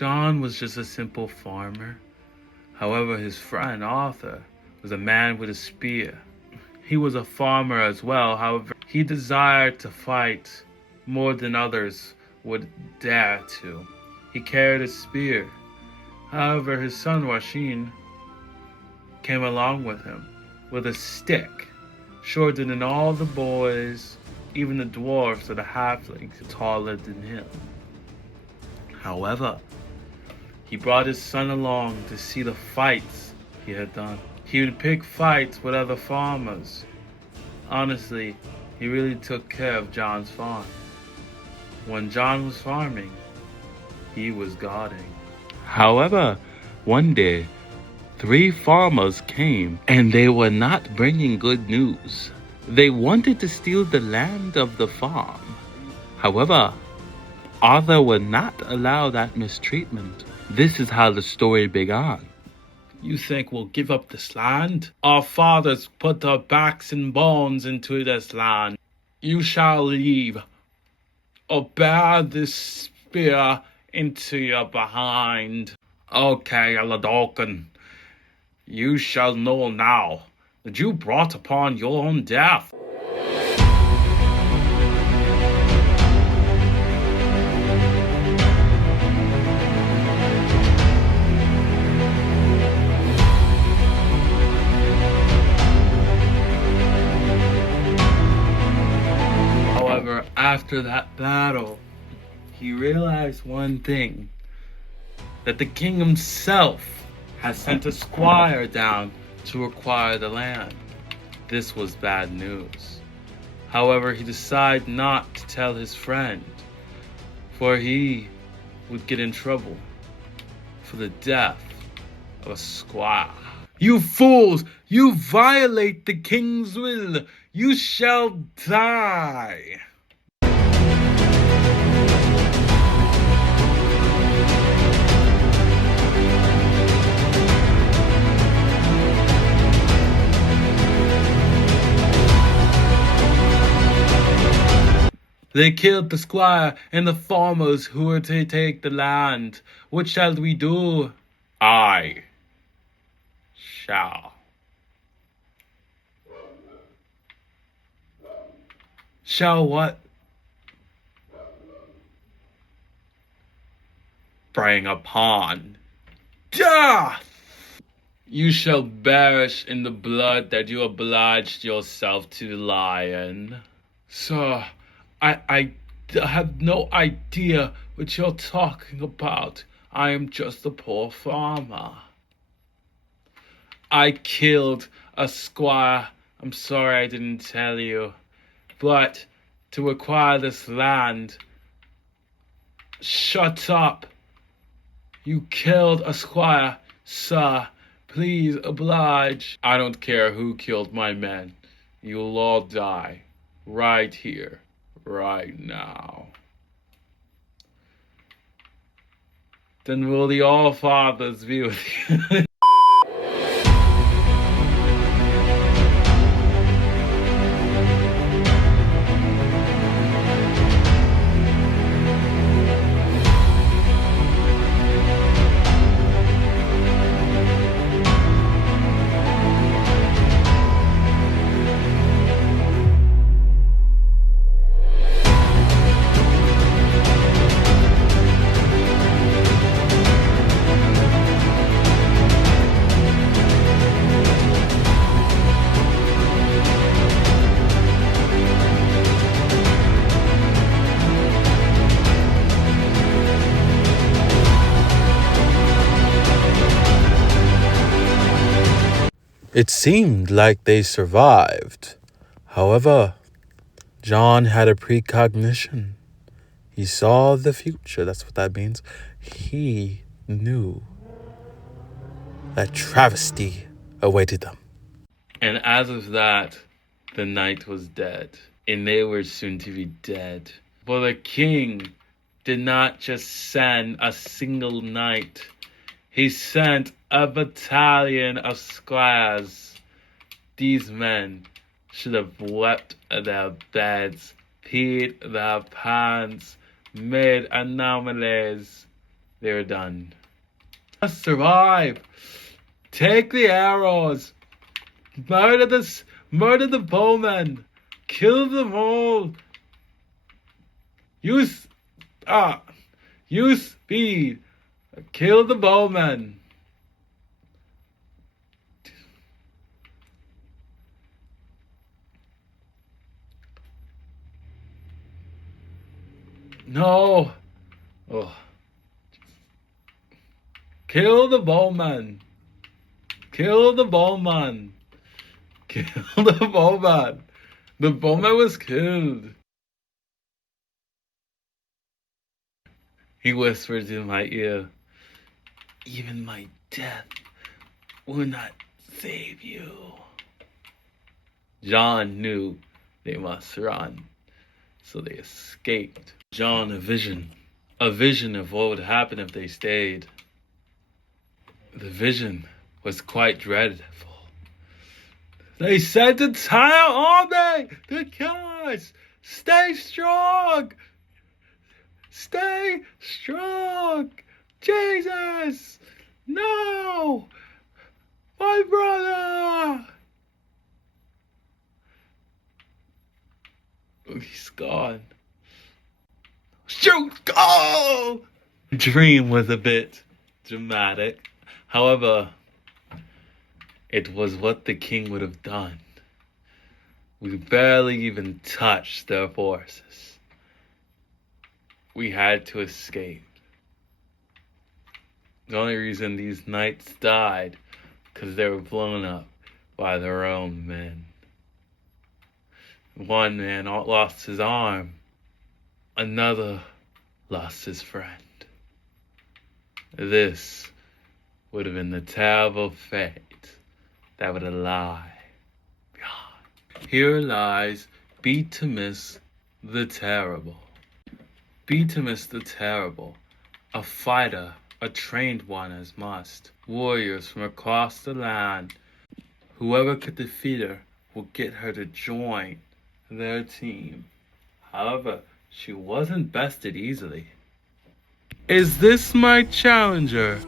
John was just a simple farmer. However, his friend Arthur was a man with a spear. He was a farmer as well. However, he desired to fight more than others would dare to. He carried a spear. However, his son Washin came along with him with a stick, shorter than all the boys, even the dwarfs or the halflings taller than him. However, he brought his son along to see the fights he had done. He would pick fights with other farmers. Honestly, he really took care of John's farm. When John was farming, he was guarding. However, one day, 3 farmers came, and they were not bringing good news. They wanted to steal the land of the farm. However, Arthur would not allow that mistreatment. This is how the story began. You think we'll give up this land? Our fathers put their backs and bones into this land. You shall leave, or bear this spear into your behind. Okay, Aladolkin, you shall know now that you brought upon your own death. However, after that battle, he realized one thing, that the king himself has sent a squire down to acquire the land. This was bad news. However, he decided not to tell his friend, for he would get in trouble for the death of a squire. You fools! You violate the king's will! You shall die! They killed the squire and the farmers who were to take the land. What shall we do? I shall. Shall what? Bring upon death! You shall perish in the blood that you obliged yourself to lie in. Sir, I have no idea what you're talking about. I am just a poor farmer. I killed a squire. I'm sorry I didn't tell you. But to acquire this land... Shut up. You killed a squire, sir. Please oblige. I don't care who killed my men. You'll all die. Right here. Right now. Then will the All-Fathers be with you? It seemed like they survived. However, John had a precognition. He saw the future. That's what that means. He knew that travesty awaited them. And as of that, the night was dead, and they were soon to be dead. For the king did not just send a single knight. He sent a battalion of squires. These men should have wept at their beds, peed their pants, made anomalies, they're done. Must survive. Take the arrows. Murder the bowmen. Kill them all. Use speed. Kill the bowmen. No. Oh. Kill the bowman. Kill the bowman. Kill the bowman. The bowman was killed. He whispers in my ear, even my death will not save you. John knew they must run, so they escaped. John, a vision of what would happen if they stayed. The vision was quite dreadful. They sent the entire army to kill us. Stay strong. Stay strong. Jesus. No. My brother. He's gone. Shoot. Oh! The dream was a bit dramatic. However, it was what the king would have done. We barely even touched their forces. We had to escape. The only reason these knights died, because they were blown up by their own men. One man lost his arm. Another lost his friend. This would have been the terrible fate that would lie behind. Here lies Beatimus the Terrible. Beatimus the Terrible, a fighter, a trained one as must. Warriors from across the land. Whoever could defeat her will get her to join their team. However, she wasn't bested easily. Is this my challenger?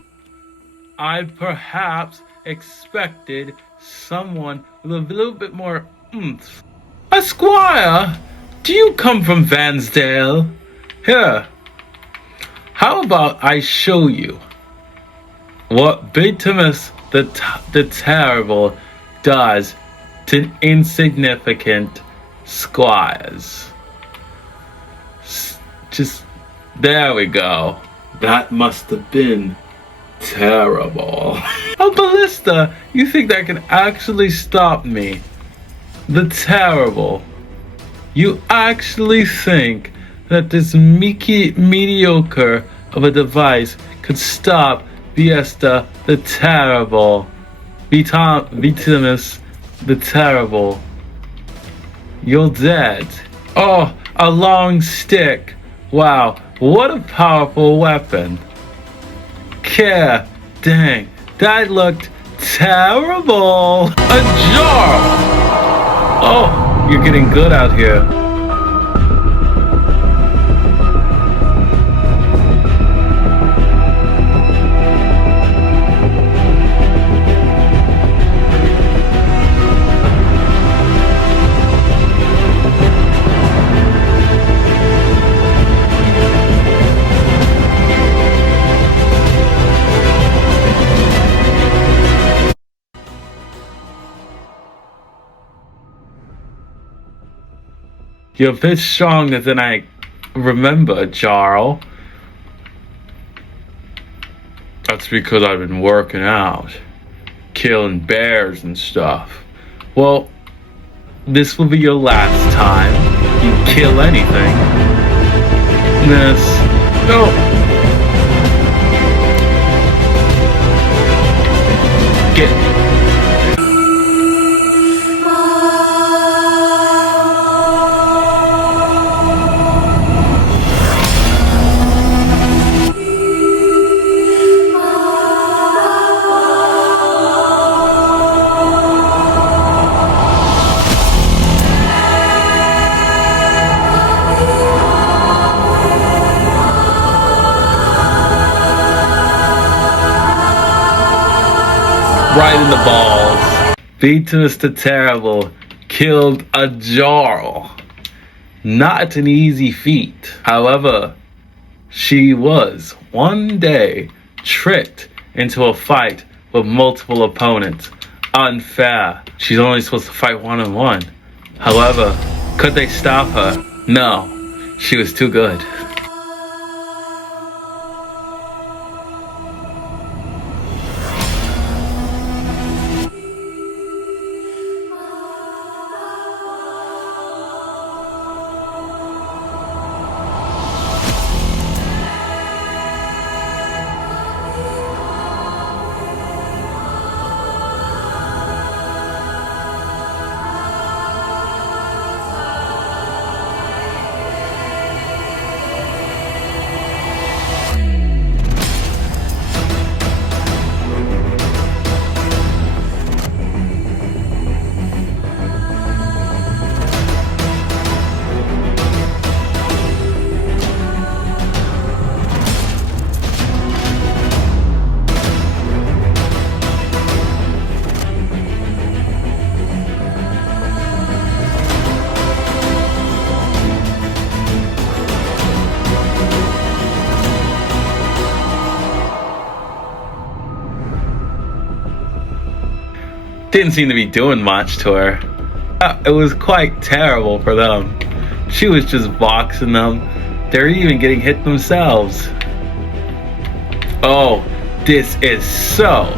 I perhaps expected someone with a little bit more oomph. Esquire, do you come from Vansdale? Here, how about I show you what Beatimus the Terrible does to insignificant squires. Just, there we go. That must have been terrible. A ballista, you think that can actually stop me? The Terrible. You actually think that this mediocre of a device could stop Viesta the Terrible? Beatimus the Terrible. You're dead. Oh, a long stick. Wow, what a powerful weapon. Care, dang, that looked terrible. A jar. Oh, you're getting good out here. You're a bit stronger than I remember, Jarl. That's because I've been working out, killing bears and stuff. Well, this will be your last time you kill anything. No. Get. right in the balls. Beatrice the Terrible killed a Jarl. Not an easy feat. However, she was one day tricked into a fight with multiple opponents. Unfair. She's only supposed to fight one-on-one. However, could they stop her? No. She was too good. Didn't seem to be doing much to her. It was quite terrible for them. She was just boxing them. They're even getting hit themselves. Oh, this is so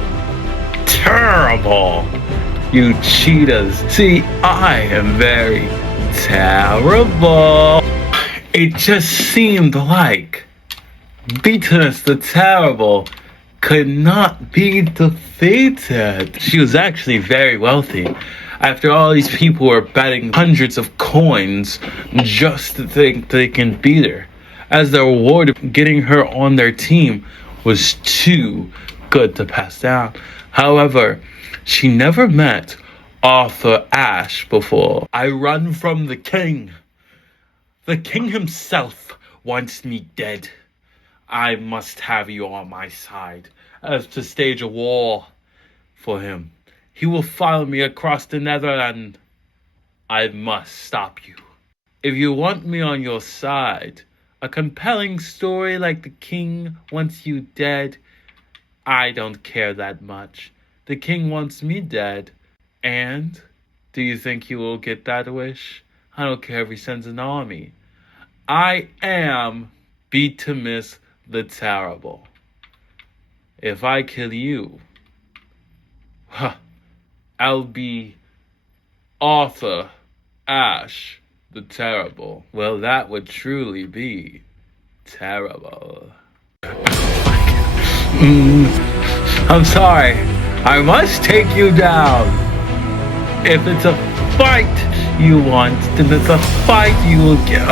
terrible. You cheaters. See, I am very terrible. It just seemed like Beatrice the Terrible could not be defeated. She was actually very wealthy. After all these people were betting hundreds of coins just to think they can beat her, as the reward of getting her on their team was too good to pass down. However, she never met Arthur Ashe before. I run from the king. The king himself wants me dead. I must have you on my side as to stage a war for him. He will follow me across the Netherland. I must stop you. If you want me on your side, a compelling story like the king wants you dead, I don't care that much. The king wants me dead. And do you think he will get that wish? I don't care if he sends an army. I am Beatrice the Terrible. If I kill you, I'll be Arthur Ashe the Terrible. Well, that would truly be terrible. I'm sorry. I must take you down. If it's a fight you want, then it's a fight you will get.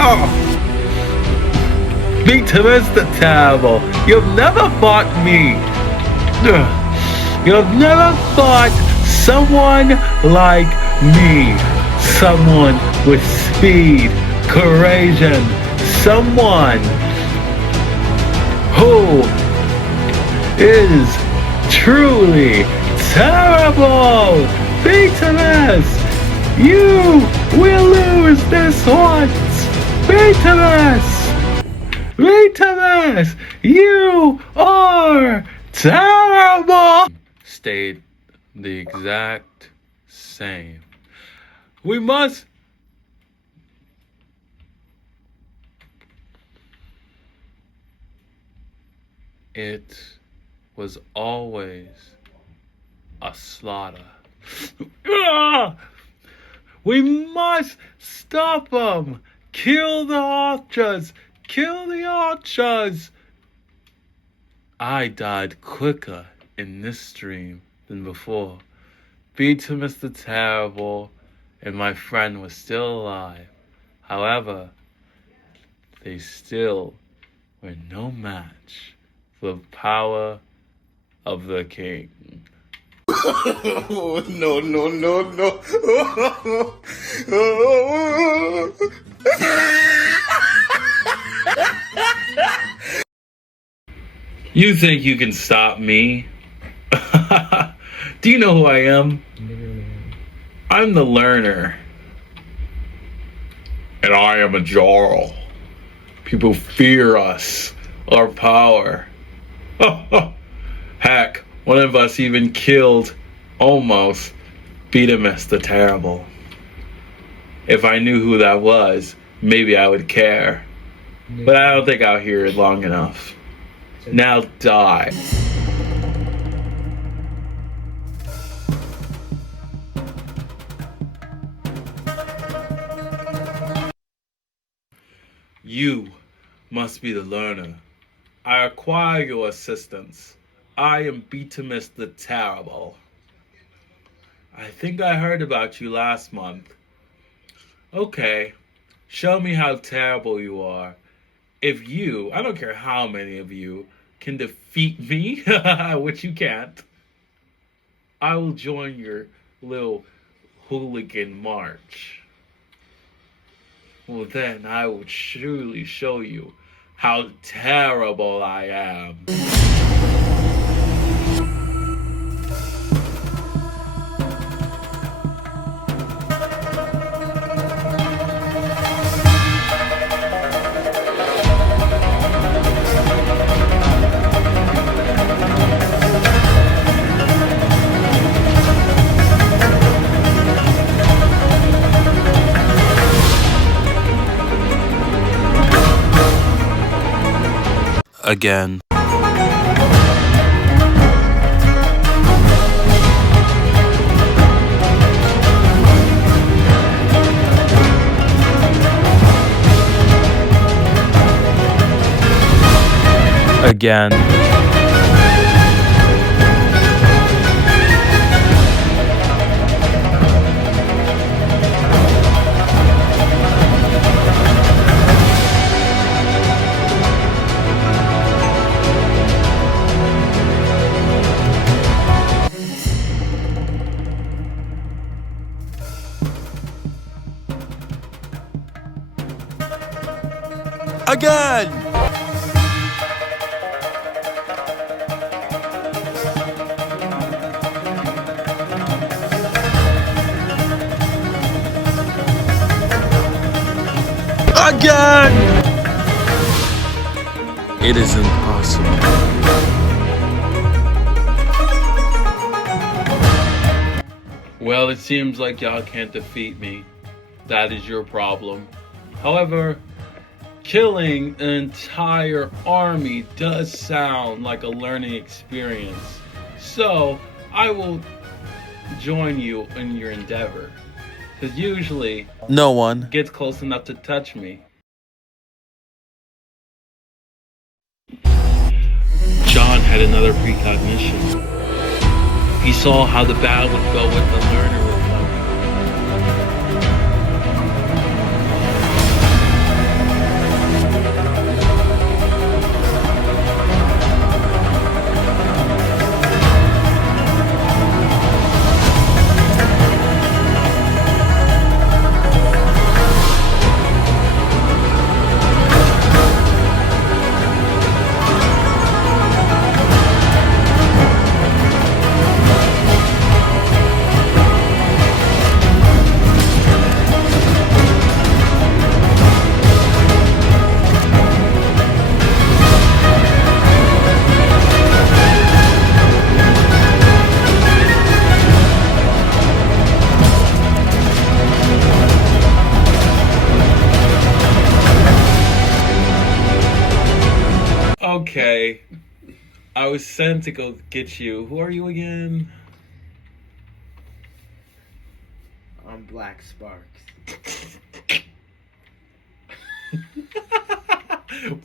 Beatrice the Terrible, you've never fought me. You've never fought someone like me. Someone with speed, courage, someone who is truly terrible. Beatrice, you will lose this once. Beatrice, Beatrice, you are terrible. Stayed the exact same. We must. It was always a slaughter. We must stop them. Kill the archers. Kill the archers. I died quicker in this stream than before. Beatrice the Terrible and my friend was still alive. However, they still were no match for the power of the king. No, no, no, no. You think you can stop me? Do you know who I am? I'm the learner. And I am a Jarl. People fear us, our power. Heck, one of us even killed, almost, Beatimus the Terrible. If I knew who that was, maybe I would care. But I don't think I'll hear it long enough. Now die. You must be the learner. I require your assistance. I am Beatimus the Terrible. I think I heard about you last month. Okay, show me how terrible you are. If you, I don't care how many of you, can defeat me, which you can't, I will join your little hooligan march. Well, then I will surely show you how terrible I am. Again. Again. Again! Again! It is impossible. Well, it seems like y'all can't defeat me. That is your problem. However, killing an entire army does sound like a learning experience. So, I will join you in your endeavor. Because usually, no one gets close enough to touch me. John had another precognition. He saw how the battle would go with the learner were coming. Okay, I was sent to go get you. Who are you again? I'm Black Sparks.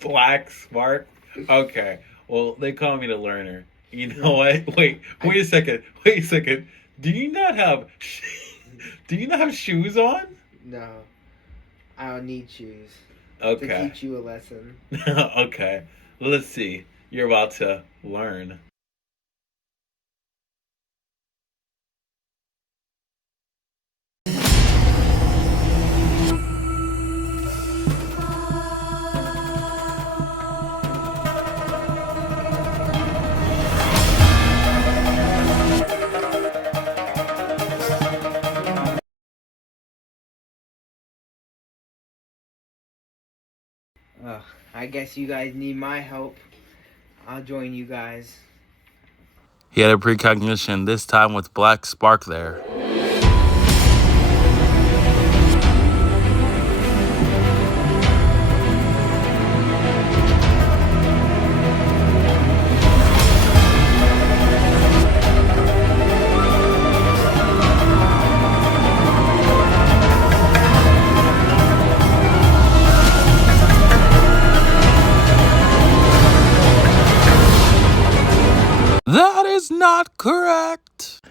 Black Spark? Okay, well, they call me the learner. You know what? Wait a second. Do you not have shoes on? No, I don't need shoes. Okay. To teach you a lesson. Okay. Let's see. You're about to learn. guess you guys need my help. I'll join you guys. He had a precognition, this time with Black Spark there. That is not correct.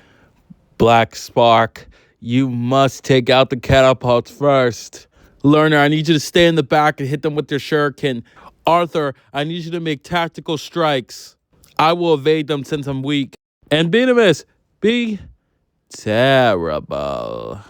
Black Spark, you must take out the catapults first. Learner, I need you to stay in the back and hit them with your shuriken. Arthur, I need you to make tactical strikes. I will evade them since I'm weak. And Benamus, be terrible.